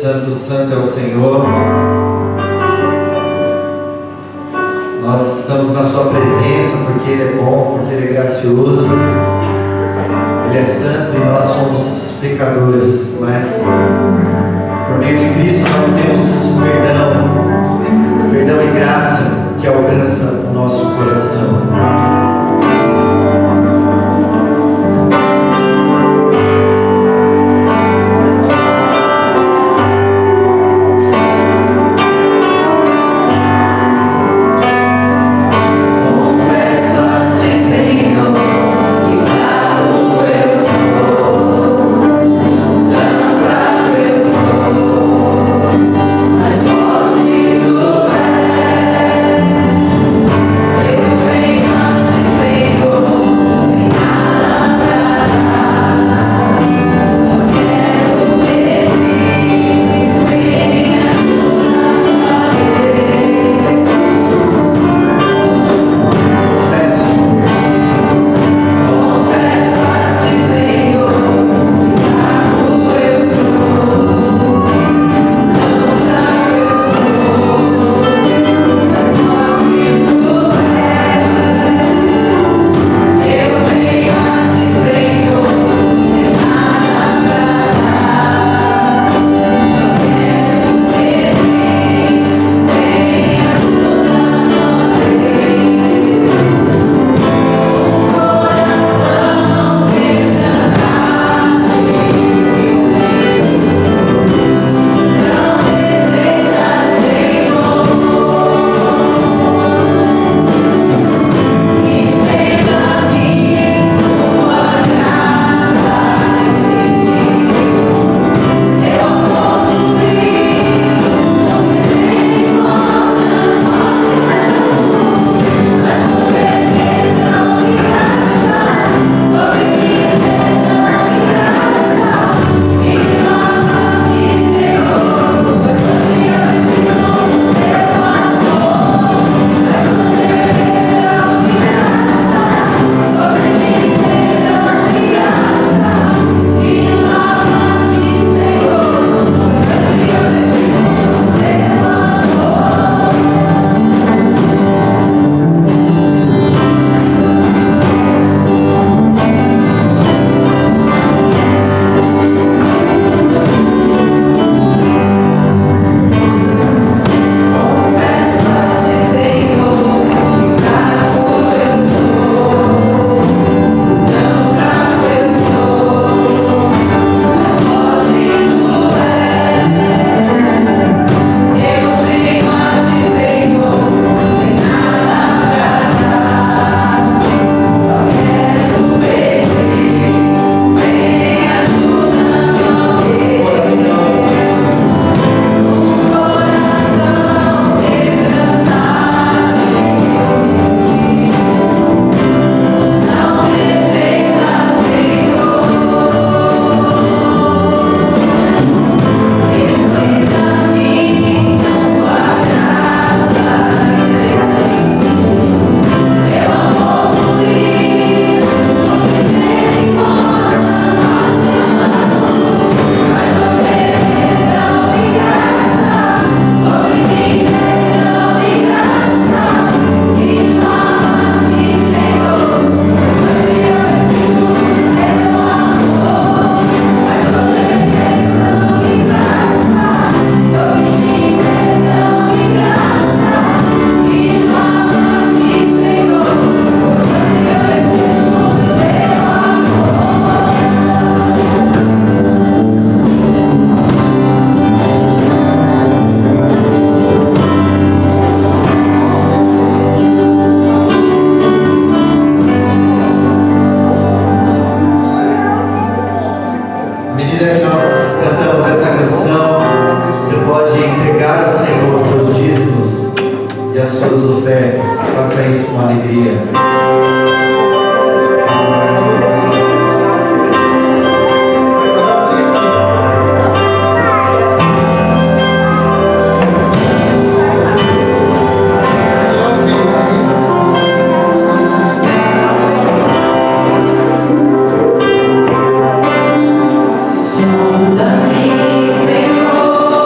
Santo, Santo é o Senhor. Nós estamos na Sua presença porque Ele é bom, porque Ele é gracioso, Ele é santo e nós somos pecadores, mas por meio de Cristo nós temos perdão e graça que alcança o nosso coração. Sonda-me, Senhor.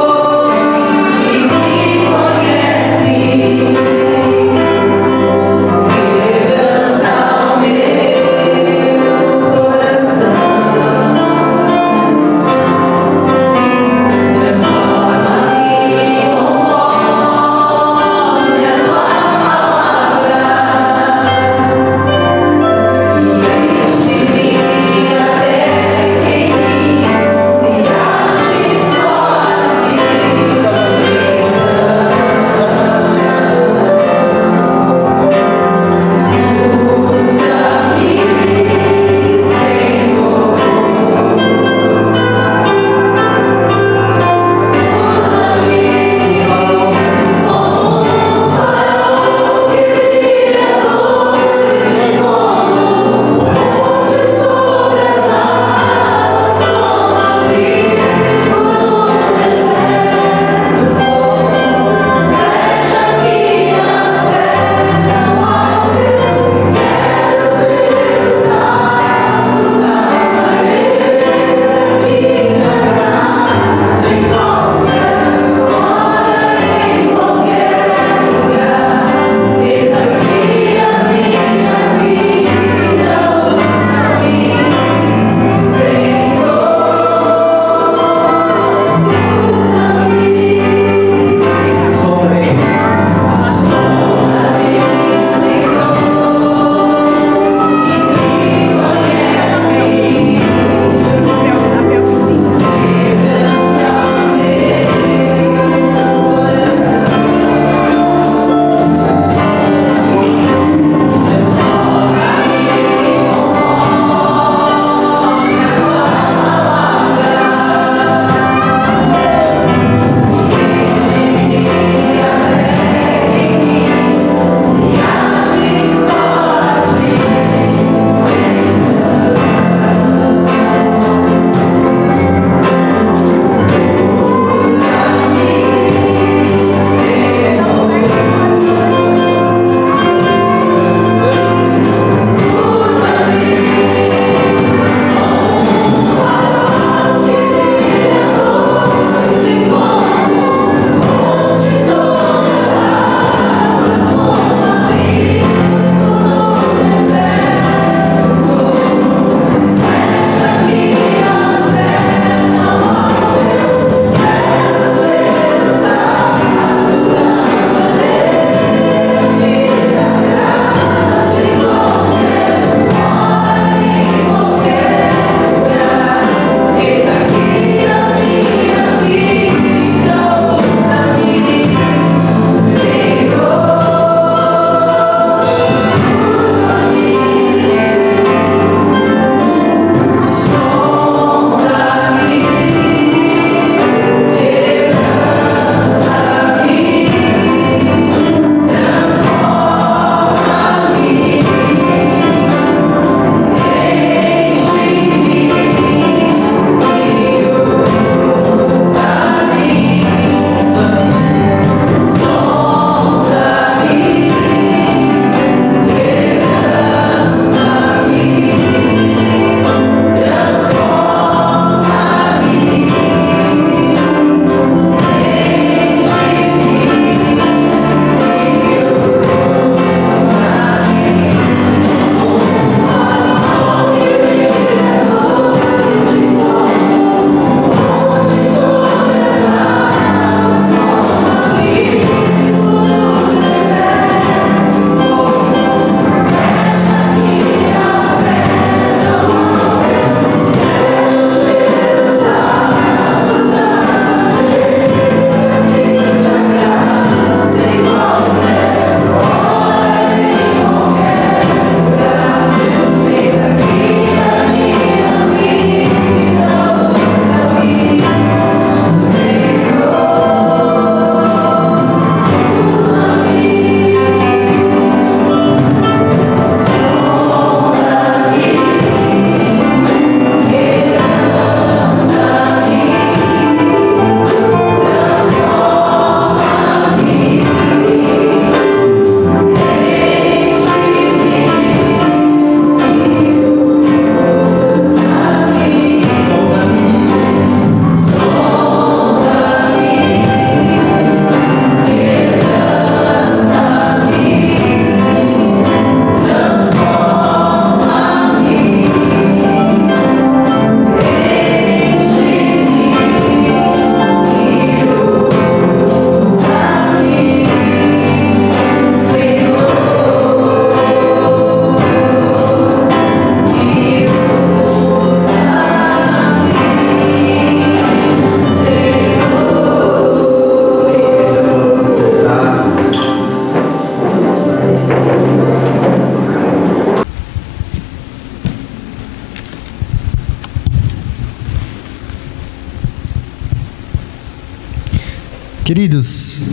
Queridos,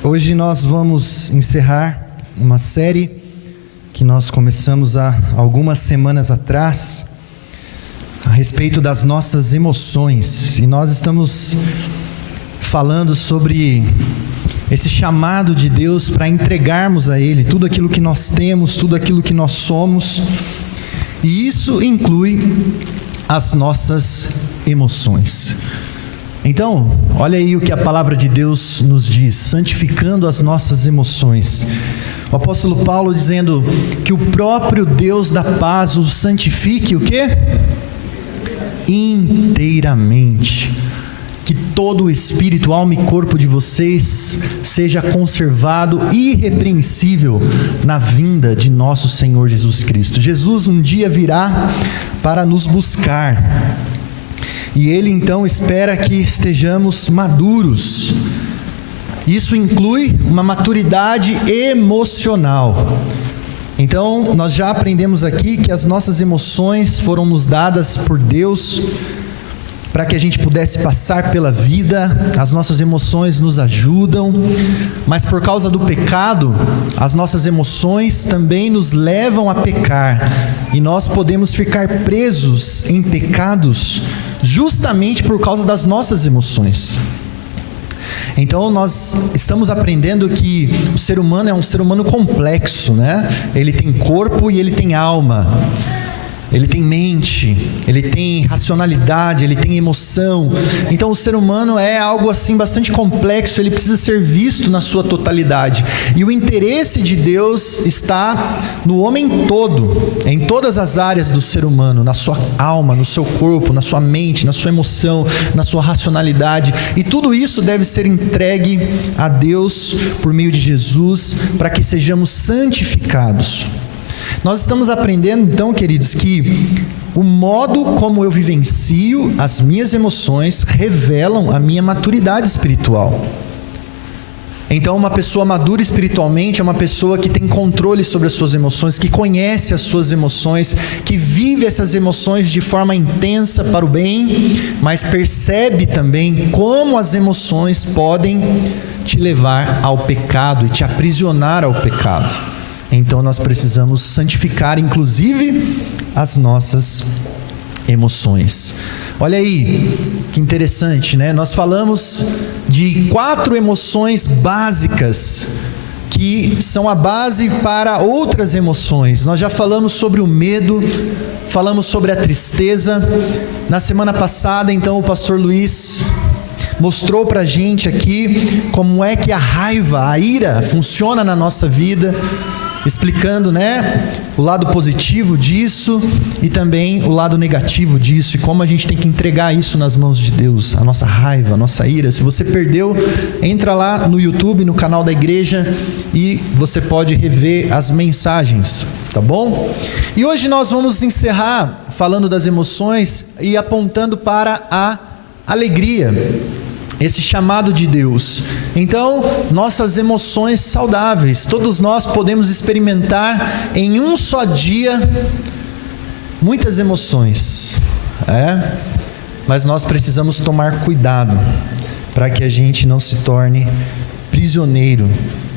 hoje nós vamos encerrar uma série que nós começamos há algumas semanas atrás a respeito das nossas emoções, e nós estamos falando sobre esse chamado de Deus para entregarmos a Ele tudo aquilo que nós temos, tudo aquilo que nós somos, e isso inclui as nossas emoções. Então, olha aí o que a palavra de Deus nos diz, santificando as nossas emoções. O apóstolo Paulo dizendo que o próprio Deus da paz o santifique o quê? Inteiramente. Que todo o espírito, alma e corpo de vocês seja conservado irrepreensível na vinda de nosso Senhor Jesus Cristo. Jesus um dia virá para nos buscar. E Ele então espera que estejamos maduros. Isso inclui uma maturidade emocional. Então, nós já aprendemos aqui que as nossas emoções foram nos dadas por Deus para que a gente pudesse passar pela vida. As nossas emoções nos ajudam, mas por causa do pecado, as nossas emoções também nos levam a pecar, e nós podemos ficar presos em pecados justamente por causa das nossas emoções. Então nós estamos aprendendo que o ser humano é um ser humano complexo, né? Ele tem corpo e ele tem alma. Ele tem mente, ele tem racionalidade, ele tem emoção. Então o ser humano é algo assim bastante complexo, ele precisa ser visto na sua totalidade. E o interesse de Deus está no homem todo, em todas as áreas do ser humano, na sua alma, no seu corpo, na sua mente, na sua emoção, na sua racionalidade. E tudo isso deve ser entregue a Deus por meio de Jesus, para que sejamos santificados. Nós estamos aprendendo então, queridos, que o modo como eu vivencio as minhas emoções revelam a minha maturidade espiritual. Então, uma pessoa madura espiritualmente é uma pessoa que tem controle sobre as suas emoções, que conhece as suas emoções, que vive essas emoções de forma intensa para o bem, mas percebe também como as emoções podem te levar ao pecado e te aprisionar ao pecado. Então nós precisamos santificar, inclusive, as nossas emoções. Olha aí, que interessante, né? Nós falamos de 4 emoções básicas que são a base para outras emoções. Nós já falamos sobre o medo, falamos sobre a tristeza. Na semana passada, então, o pastor Luiz mostrou para a gente aqui como é que a raiva, a ira, funciona na nossa vida, explicando, né, o lado positivo disso e também o lado negativo disso, e como a gente tem que entregar isso nas mãos de Deus, a nossa raiva, a nossa ira. Se você perdeu, entra lá no YouTube, no canal da igreja, e você pode rever as mensagens, tá bom? E hoje nós vamos encerrar falando das emoções e apontando para a alegria, esse chamado de Deus. Então, nossas emoções saudáveis, todos nós podemos experimentar em um só dia muitas emoções, mas nós precisamos tomar cuidado para que a gente não se torne prisioneiro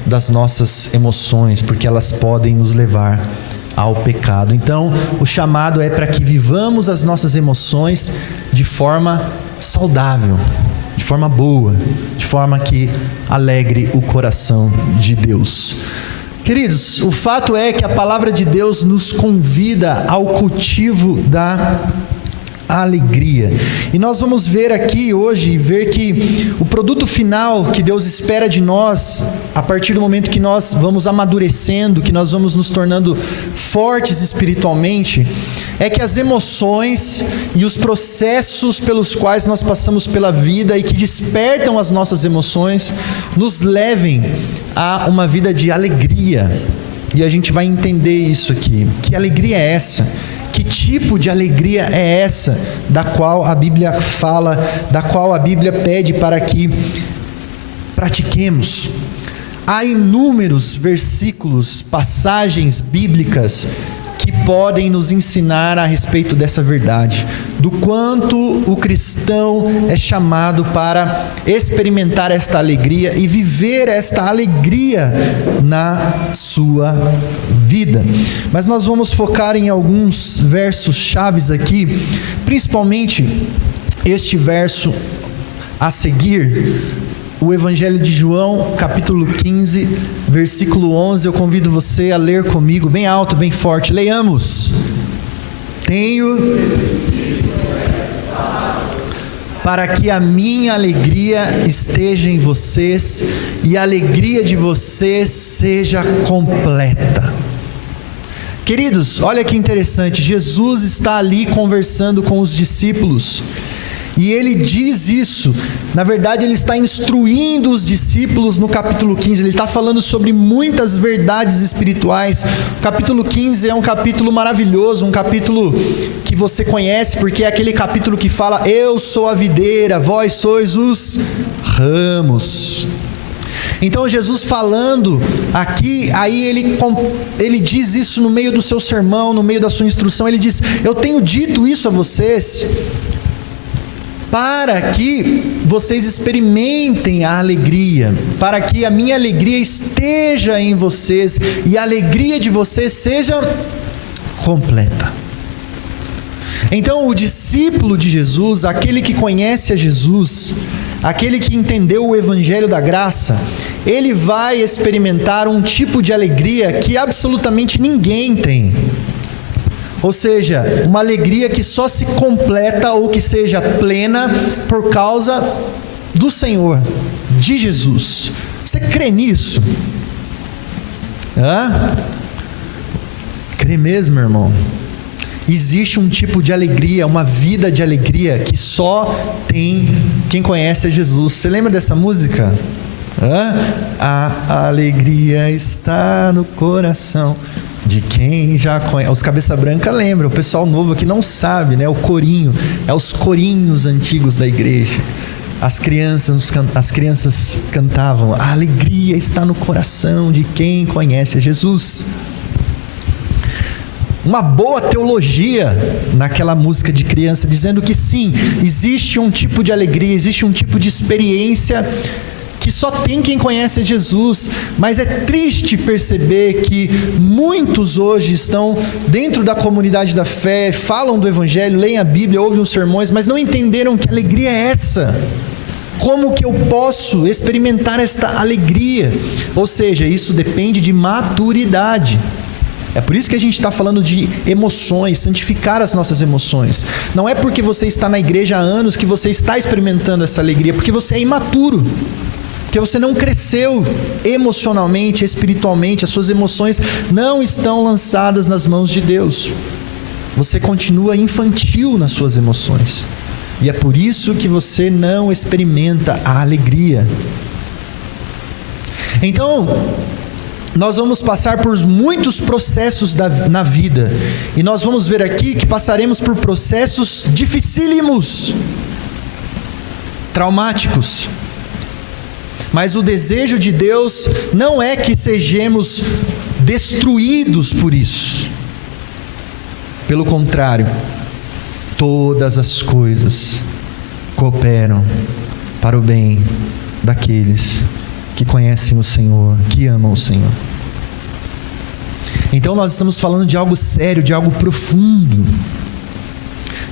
das nossas emoções, porque elas podem nos levar ao pecado. Então, o chamado é para que vivamos as nossas emoções de forma saudável, de forma boa, de forma que alegre o coração de Deus. Queridos, o fato é que a palavra de Deus nos convida ao cultivo da alegria. E nós vamos ver aqui hoje, ver que o produto final que Deus espera de nós, a partir do momento que nós vamos amadurecendo, que nós vamos nos tornando fortes espiritualmente, é que as emoções e os processos pelos quais nós passamos pela vida e que despertam as nossas emoções, nos levem a uma vida de alegria. E a gente vai entender isso aqui. Que alegria é essa? Que tipo de alegria é essa da qual a Bíblia fala, da qual a Bíblia pede para que pratiquemos? Há inúmeros versículos, passagens bíblicas que podem nos ensinar a respeito dessa verdade, do quanto o cristão é chamado para experimentar esta alegria e viver esta alegria na sua vida. Mas nós vamos focar em alguns versos chaves aqui, principalmente este verso a seguir, o Evangelho de João, capítulo 15, versículo 11. Eu convido você a ler comigo, bem alto, bem forte. Leiamos. Tenho para que a minha alegria esteja em vocês e a alegria de vocês seja completa. Queridos, olha que interessante, Jesus está ali conversando com os discípulos, e ele diz isso, na verdade ele está instruindo os discípulos no capítulo 15, ele está falando sobre muitas verdades espirituais. O capítulo 15 é um capítulo maravilhoso, um capítulo que você conhece, porque é aquele capítulo que fala: eu sou a videira, vós sois os ramos. Então Jesus falando aqui, aí ele diz isso no meio do seu sermão, no meio da sua instrução. Ele diz: eu tenho dito isso a vocês para que vocês experimentem a alegria, para que a minha alegria esteja em vocês e a alegria de vocês seja completa. Então o discípulo de Jesus, aquele que conhece a Jesus, aquele que entendeu o Evangelho da Graça, ele vai experimentar um tipo de alegria que absolutamente ninguém tem. Ou seja, uma alegria que só se completa ou que seja plena por causa do Senhor, de Jesus. Você crê nisso? Crê mesmo, irmão? Existe um tipo de alegria, uma vida de alegria que só tem quem conhece a Jesus. Você lembra dessa música? A alegria está no coração de quem já conhece. Os cabeça branca lembram, o pessoal novo aqui não sabe, né? O corinho, é os corinhos antigos da igreja. As crianças cantavam: a alegria está no coração de quem conhece a Jesus. Uma boa teologia naquela música de criança, dizendo que sim, existe um tipo de alegria, existe um tipo de experiência que só tem quem conhece Jesus. Mas é triste perceber que muitos hoje estão dentro da comunidade da fé, falam do Evangelho, leem a Bíblia, ouvem os sermões, mas não entenderam que alegria é essa. Como que eu posso experimentar esta alegria? Ou seja, isso depende de maturidade. É por isso que a gente está falando de emoções, santificar as nossas emoções. Não é porque você está na igreja há anos que você está experimentando essa alegria, porque você é imaturo, porque você não cresceu emocionalmente, espiritualmente, as suas emoções não estão lançadas nas mãos de Deus. Você continua infantil nas suas emoções. E é por isso que você não experimenta a alegria. Então, nós vamos passar por muitos processos na vida. E nós vamos ver aqui que passaremos por processos dificílimos, traumáticos. Mas o desejo de Deus não é que sejamos destruídos por isso. Pelo contrário, todas as coisas cooperam para o bem daqueles que conhecem o Senhor, que amam o Senhor. Então nós estamos falando de algo sério, de algo profundo,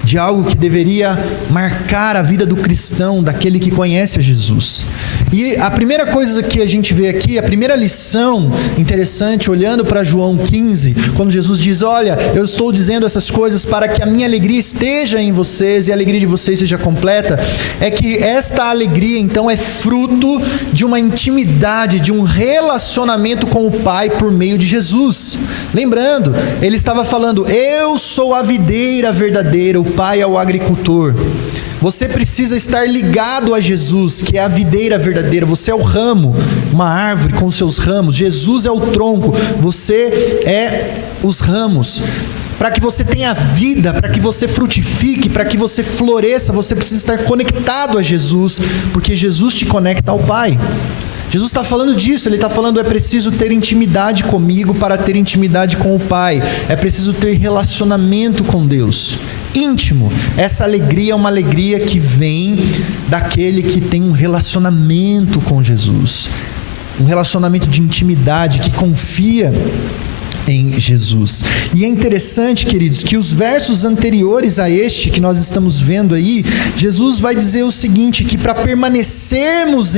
de algo que deveria marcar a vida do cristão, daquele que conhece a Jesus. E a primeira coisa que a gente vê aqui, a primeira lição interessante, olhando para João 15, quando Jesus diz: olha, eu estou dizendo essas coisas para que a minha alegria esteja em vocês e a alegria de vocês seja completa, é que esta alegria então é fruto de uma intimidade, de um relacionamento com o Pai por meio de Jesus. Lembrando, ele estava falando: eu sou a videira verdadeira, o Pai é o agricultor. Você precisa estar ligado a Jesus, que é a videira verdadeira. Você é o ramo, uma árvore com seus ramos. Jesus é o tronco, você é os ramos. Para que você tenha vida, para que você frutifique, para que você floresça, você precisa estar conectado a Jesus, porque Jesus te conecta ao Pai. Jesus está falando disso, ele está falando: é preciso ter intimidade comigo para ter intimidade com o Pai, é preciso ter relacionamento com Deus, íntimo. Essa alegria é uma alegria que vem daquele que tem um relacionamento com Jesus, um relacionamento de intimidade, que confia em Jesus. E é interessante, queridos, que os versos anteriores a este que nós estamos vendo aí, Jesus vai dizer o seguinte, que para permanecermos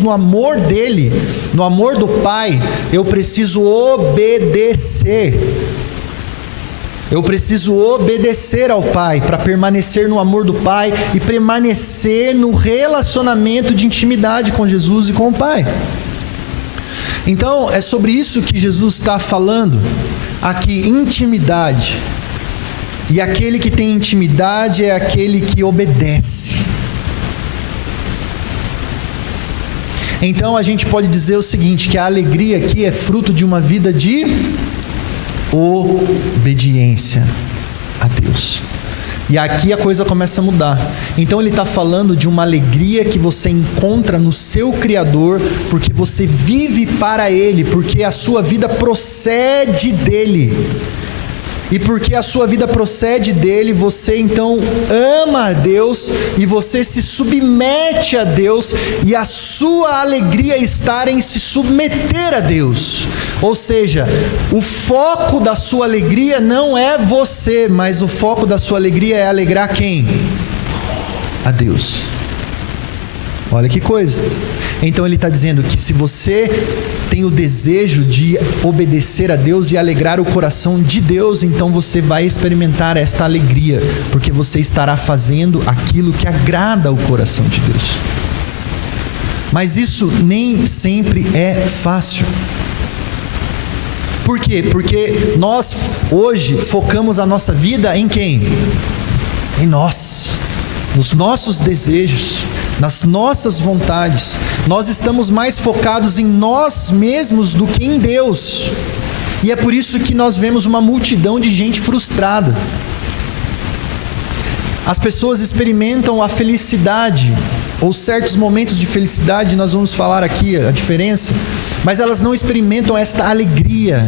no amor dele, no amor do Pai, eu preciso obedecer. Eu preciso obedecer ao Pai para permanecer no amor do Pai e permanecer no relacionamento de intimidade com Jesus e com o Pai. Então, é sobre isso que Jesus está falando aqui, intimidade. E aquele que tem intimidade é aquele que obedece. Então, a gente pode dizer o seguinte, que a alegria aqui é fruto de uma vida de obediência a Deus. E aqui a coisa começa a mudar. Então ele está falando de uma alegria que você encontra no seu Criador, porque você vive para Ele, porque a sua vida procede dEle. E porque a sua vida procede dEle, você então ama a Deus e você se submete a Deus, e a sua alegria está em se submeter a Deus. Ou seja, o foco da sua alegria não é você, mas o foco da sua alegria é alegrar quem? A Deus. Olha que coisa. Então ele está dizendo que se você tem o desejo de obedecer a Deus e alegrar o coração de Deus, então você vai experimentar esta alegria, porque você estará fazendo aquilo que agrada o coração de Deus. Mas isso nem sempre é fácil. Por quê? Porque nós hoje focamos a nossa vida em quem? Em nós, nos nossos desejos, nas nossas vontades. Nós estamos mais focados em nós mesmos do que em Deus. E é por isso que nós vemos uma multidão de gente frustrada. As pessoas experimentam a felicidade, ou certos momentos de felicidade, nós vamos falar aqui a diferença, mas elas não experimentam esta alegria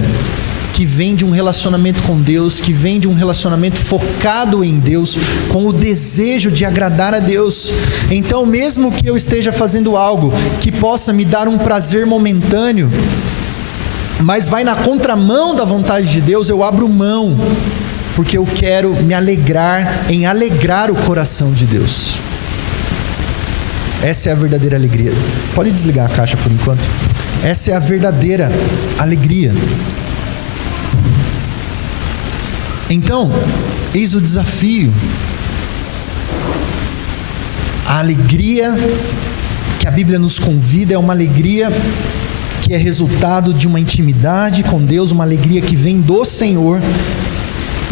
que vem de um relacionamento com Deus, que vem de um relacionamento focado em Deus, com o desejo de agradar a Deus. Então, mesmo que eu esteja fazendo algo que possa me dar um prazer momentâneo, mas vai na contramão da vontade de Deus, eu abro mão, porque eu quero me alegrar em alegrar o coração de Deus. Essa é a verdadeira alegria. Pode desligar a caixa por enquanto. Essa é a verdadeira alegria. Então, eis o desafio. A alegria que a Bíblia nos convida é uma alegria que é resultado de uma intimidade com Deus, uma alegria que vem do Senhor.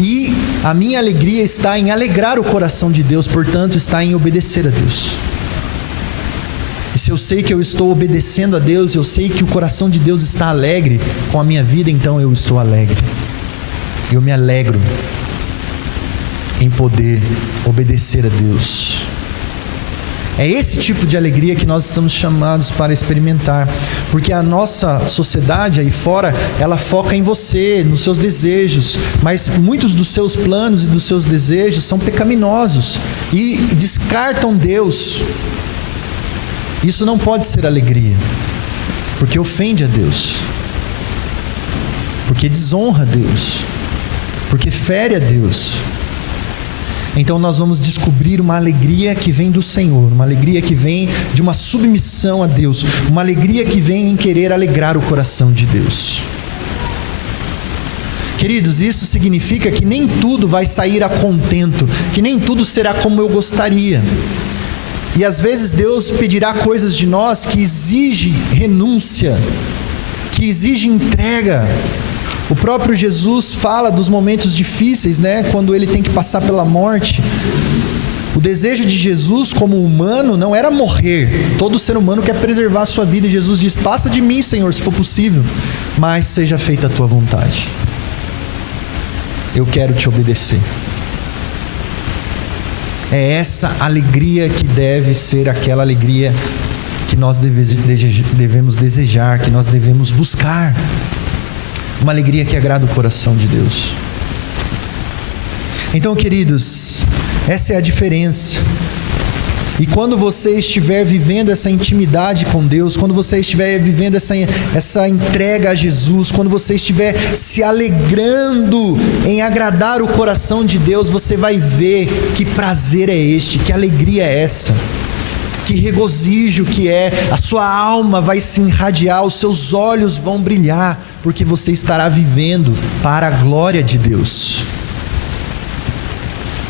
E a minha alegria está em alegrar o coração de Deus, portanto, está em obedecer a Deus. E se eu sei que eu estou obedecendo a Deus, eu sei que o coração de Deus está alegre com a minha vida, então eu estou alegre. Eu me alegro em poder obedecer a Deus. É esse tipo de alegria que nós estamos chamados para experimentar, porque a nossa sociedade aí fora, ela foca em você, nos seus desejos, mas muitos dos seus planos e dos seus desejos são pecaminosos e descartam Deus. Isso não pode ser alegria, porque ofende a Deus, porque desonra a Deus, porque fere a Deus. Então nós vamos descobrir uma alegria que vem do Senhor, uma alegria que vem de uma submissão a Deus, uma alegria que vem em querer alegrar o coração de Deus. Queridos, isso significa que nem tudo vai sair a contento, que nem tudo será como eu gostaria. E às vezes Deus pedirá coisas de nós que exigem renúncia, que exigem entrega. O próprio Jesus fala dos momentos difíceis, né? Quando ele tem que passar pela morte. O desejo de Jesus como humano não era morrer. Todo ser humano quer preservar a sua vida. E Jesus diz: passa de mim, Senhor, se for possível, mas seja feita a tua vontade. Eu quero te obedecer. É essa alegria que deve ser aquela alegria que nós devemos desejar, que nós devemos buscar. Uma alegria que agrada o coração de Deus. Então, queridos, essa é a diferença. E quando você estiver vivendo essa intimidade com Deus, quando você estiver vivendo essa entrega a Jesus, quando você estiver se alegrando em agradar o coração de Deus, você vai ver que prazer é este, que alegria é essa, que regozijo que é, a sua alma vai se irradiar, os seus olhos vão brilhar, porque você estará vivendo para a glória de Deus.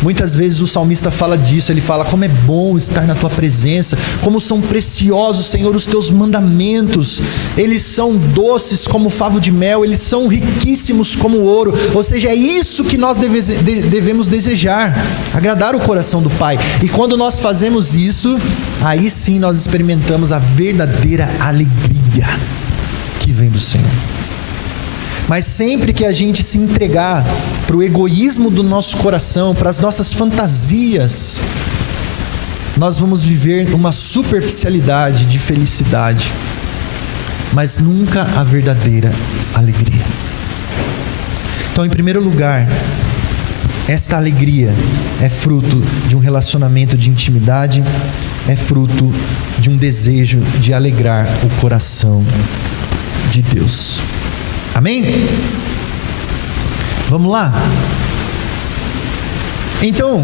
Muitas vezes o salmista fala disso, ele fala: como é bom estar na tua presença, como são preciosos, Senhor, os teus mandamentos, eles são doces como favo de mel, eles são riquíssimos como ouro. Ou seja, é isso que nós devemos desejar, agradar o coração do Pai. E quando nós fazemos isso, aí sim nós experimentamos a verdadeira alegria que vem do Senhor. Mas sempre que a gente se entregar para o egoísmo do nosso coração, para as nossas fantasias, nós vamos viver uma superficialidade de felicidade, mas nunca a verdadeira alegria. Então, em primeiro lugar, esta alegria é fruto de um relacionamento de intimidade, é fruto de um desejo de alegrar o coração de Deus. Amém? Vamos lá? Então,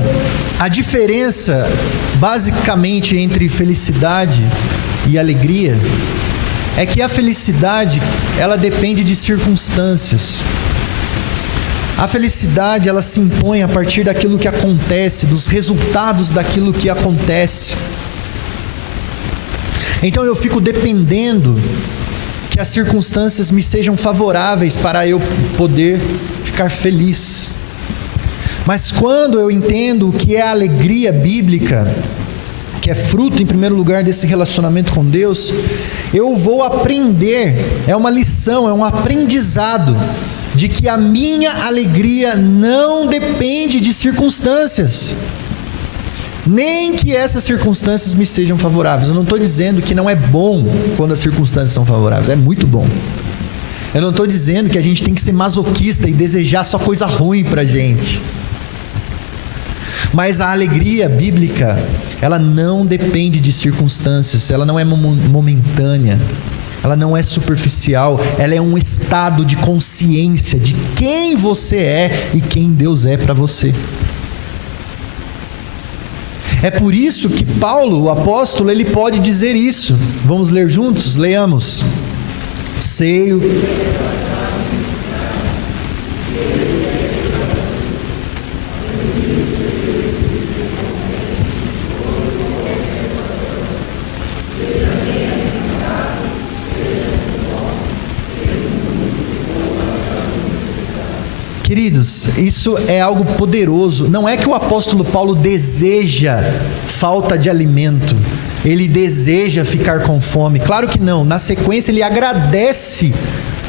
a diferença basicamente entre felicidade e alegria é que a felicidade, ela depende de circunstâncias. A felicidade, ela se impõe a partir daquilo que acontece, dos resultados daquilo que acontece. Então eu fico dependendo que as circunstâncias me sejam favoráveis para eu poder ficar feliz. Mas quando eu entendo o que é a alegria bíblica, que é fruto em primeiro lugar desse relacionamento com Deus, eu vou aprender, é uma lição, é um aprendizado, de que a minha alegria não depende de circunstâncias, nem que essas circunstâncias me sejam favoráveis. Eu não estou dizendo que não é bom quando as circunstâncias são favoráveis, é muito bom. Eu não estou dizendo que a gente tem que ser masoquista e desejar só coisa ruim para a gente. Mas a alegria bíblica, ela não depende de circunstâncias, ela não é momentânea, ela não é superficial, ela é um estado de consciência de quem você é e quem Deus é para você. É por isso que Paulo, o apóstolo, ele pode dizer isso. Vamos ler juntos? Leiamos. Sei. Queridos, isso é algo poderoso. Não é que o apóstolo Paulo deseja falta de alimento, ele deseja ficar com fome. Claro que não. Na sequência, ele agradece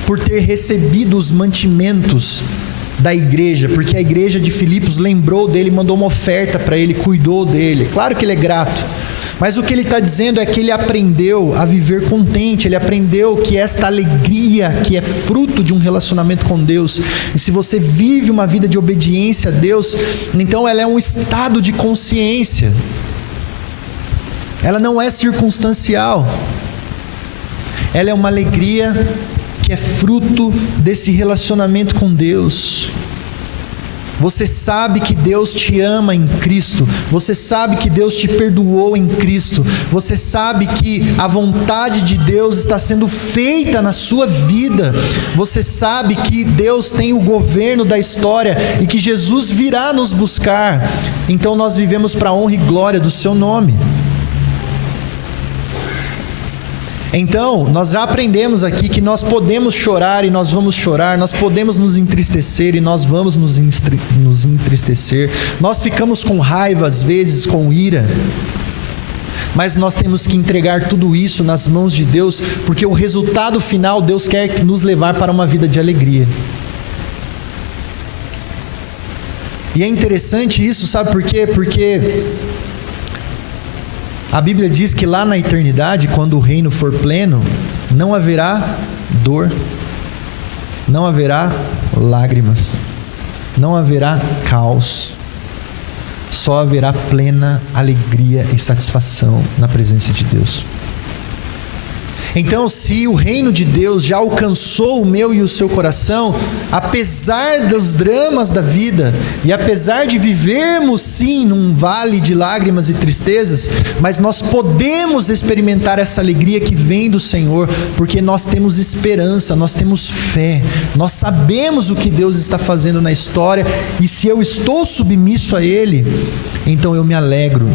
por ter recebido os mantimentos da igreja, porque a igreja de Filipos lembrou dele, mandou uma oferta para ele, cuidou dele. Claro que ele é grato. Mas o que ele está dizendo é que ele aprendeu a viver contente, ele aprendeu que esta alegria, que é fruto de um relacionamento com Deus, e se você vive uma vida de obediência a Deus, então ela é um estado de consciência, ela não é circunstancial, ela é uma alegria que é fruto desse relacionamento com Deus. Você sabe que Deus te ama em Cristo, você sabe que Deus te perdoou em Cristo, você sabe que a vontade de Deus está sendo feita na sua vida, você sabe que Deus tem o governo da história e que Jesus virá nos buscar, então nós vivemos para a honra e glória do seu nome. Então, nós já aprendemos aqui que nós podemos chorar e nós vamos chorar, nós podemos nos entristecer e nós vamos nos entristecer, nós ficamos com raiva às vezes, com ira, mas nós temos que entregar tudo isso nas mãos de Deus, porque o resultado final, Deus quer nos levar para uma vida de alegria. E é interessante isso, sabe por quê? Porque A Bíblia diz que lá na eternidade, quando o reino for pleno, não haverá dor, não haverá lágrimas, não haverá caos, só haverá plena alegria e satisfação na presença de Deus. Então, se o reino de Deus já alcançou o meu e o seu coração, apesar dos dramas da vida, e apesar de vivermos sim num vale de lágrimas e tristezas, mas nós podemos experimentar essa alegria que vem do Senhor, porque nós temos esperança, nós temos fé, nós sabemos o que Deus está fazendo na história, e se eu estou submisso a Ele, então eu me alegro.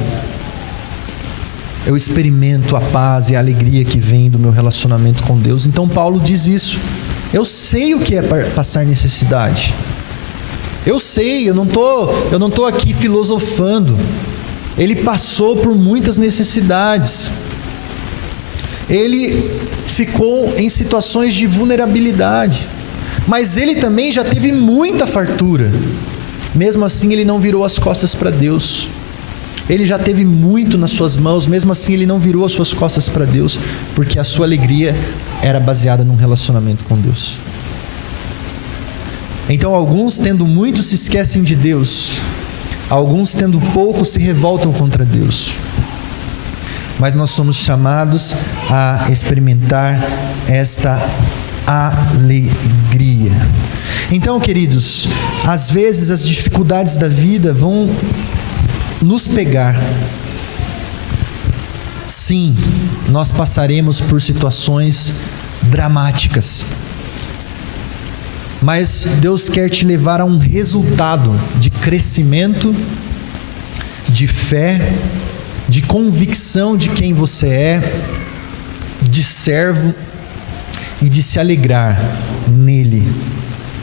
Eu experimento a paz e a alegria que vem do meu relacionamento com Deus. Então Paulo diz isso. Eu sei o que é passar necessidade. Eu sei, eu não tô aqui filosofando. Ele passou por muitas necessidades. Ele ficou em situações de vulnerabilidade. Mas ele também já teve muita fartura. Mesmo assim, ele não virou as costas para Deus. Ele já teve muito nas suas mãos, mesmo assim ele não virou as suas costas para Deus, porque a sua alegria era baseada num relacionamento com Deus. Então alguns tendo muito se esquecem de Deus, alguns tendo pouco se revoltam contra Deus. Mas nós somos chamados a experimentar esta alegria. Então, queridos, às vezes as dificuldades da vida vão nos pegar. Sim, nós passaremos por situações dramáticas, mas Deus quer te levar a um resultado de crescimento, de fé, de convicção de quem você é, de servo e de se alegrar nele,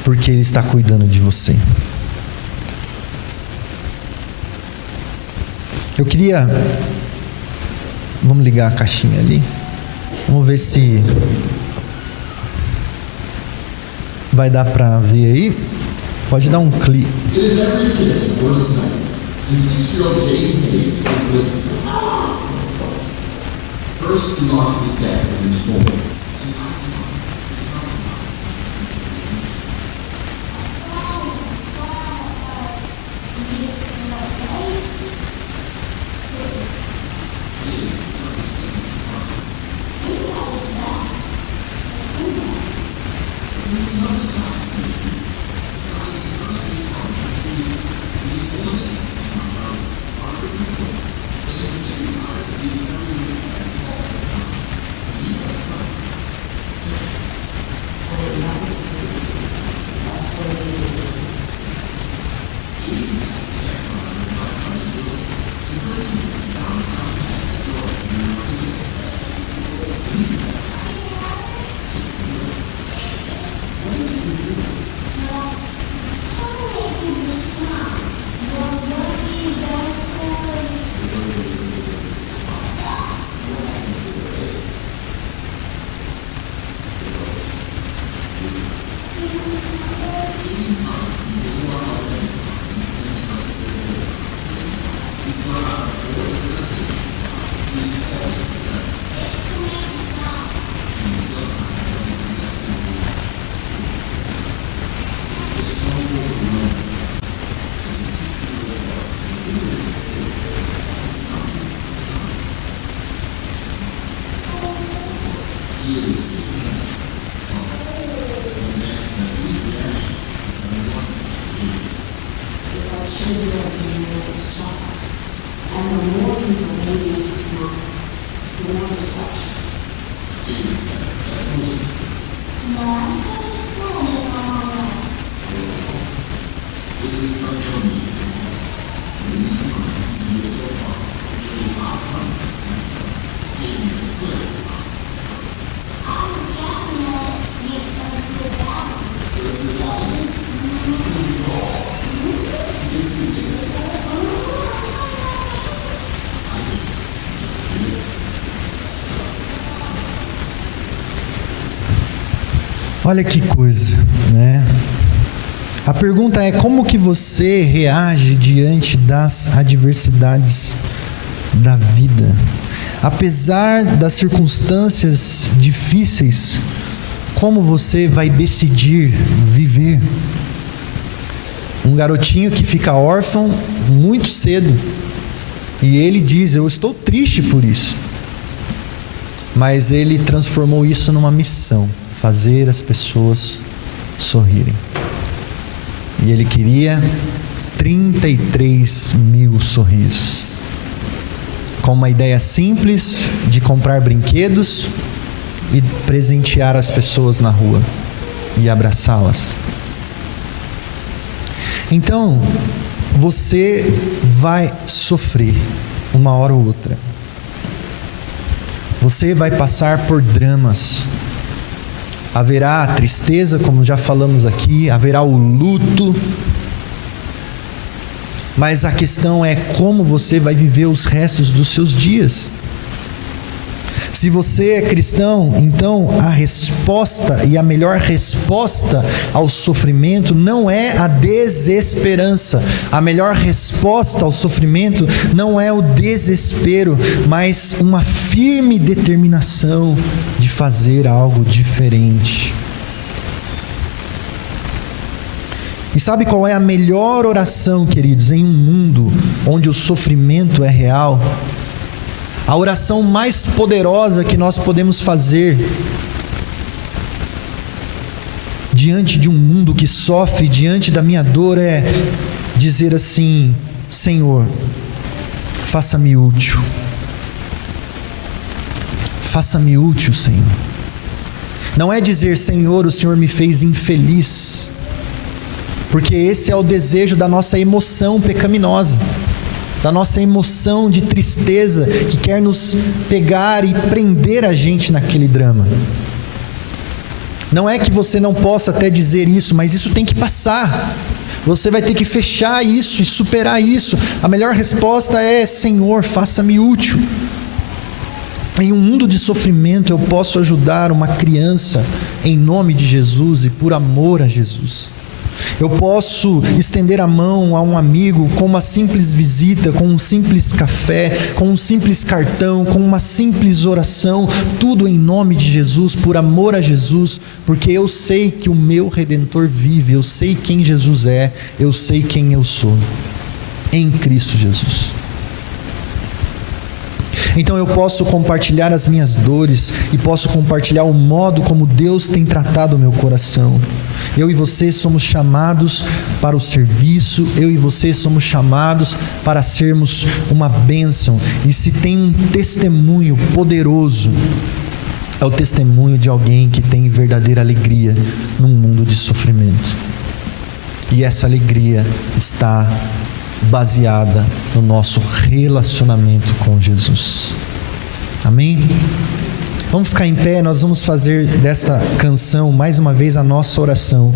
porque Ele está cuidando de você. Eu queria... Vamos ligar a caixinha ali. Vamos ver se vai dar para ver aí. Pode dar um clique. First, he lost his dad when he was born. Olha que coisa, né? A pergunta é: como que você reage diante das adversidades da vida? apesar das circunstâncias difíceis, como você vai decidir viver? Um garotinho que fica órfão muito cedo, e ele diz: eu estou triste por isso. Mas ele transformou isso numa missão: fazer as pessoas sorrirem. E ele queria 33 mil sorrisos, com uma ideia simples de comprar brinquedos e presentear as pessoas na rua e abraçá-las. Então, você vai sofrer uma hora ou outra. Você vai passar por dramas. Haverá a tristeza, como já falamos aqui, haverá o luto. Mas a questão é como você vai viver os restos dos seus dias. Se você é cristão, então a resposta e a melhor resposta ao sofrimento não é a desesperança. A melhor resposta ao sofrimento não é o desespero, mas uma firme determinação de fazer algo diferente. E sabe qual é a melhor oração, queridos, em um mundo onde o sofrimento é real? A oração mais poderosa que nós podemos fazer diante de um mundo que sofre, diante da minha dor, é dizer assim: Senhor, faça-me útil. Faça-me útil, Senhor. Não é dizer: Senhor, o Senhor me fez infeliz, porque esse é o desejo da nossa emoção pecaminosa, da nossa emoção de tristeza que quer nos pegar e prender a gente naquele drama. Não é que você não possa até dizer isso, mas isso tem que passar. Você vai ter que fechar isso e superar isso. A melhor resposta é: Senhor, faça-me útil. Em um mundo de sofrimento, eu posso ajudar uma criança em nome de Jesus e por amor a Jesus. Eu posso estender a mão a um amigo com uma simples visita, com um simples café, com um simples cartão, com uma simples oração, tudo em nome de Jesus, por amor a Jesus, porque eu sei que o meu Redentor vive, eu sei quem Jesus é, eu sei quem eu sou, em Cristo Jesus. Então eu posso compartilhar as minhas dores e posso compartilhar o modo como Deus tem tratado o meu coração. Eu e você somos chamados para o serviço, eu e você somos chamados para sermos uma bênção. E se tem um testemunho poderoso, é o testemunho de alguém que tem verdadeira alegria num mundo de sofrimento. E essa alegria está baseada no nosso relacionamento com Jesus. Amém? Vamos ficar em pé, nós vamos fazer desta canção mais uma vez a nossa oração.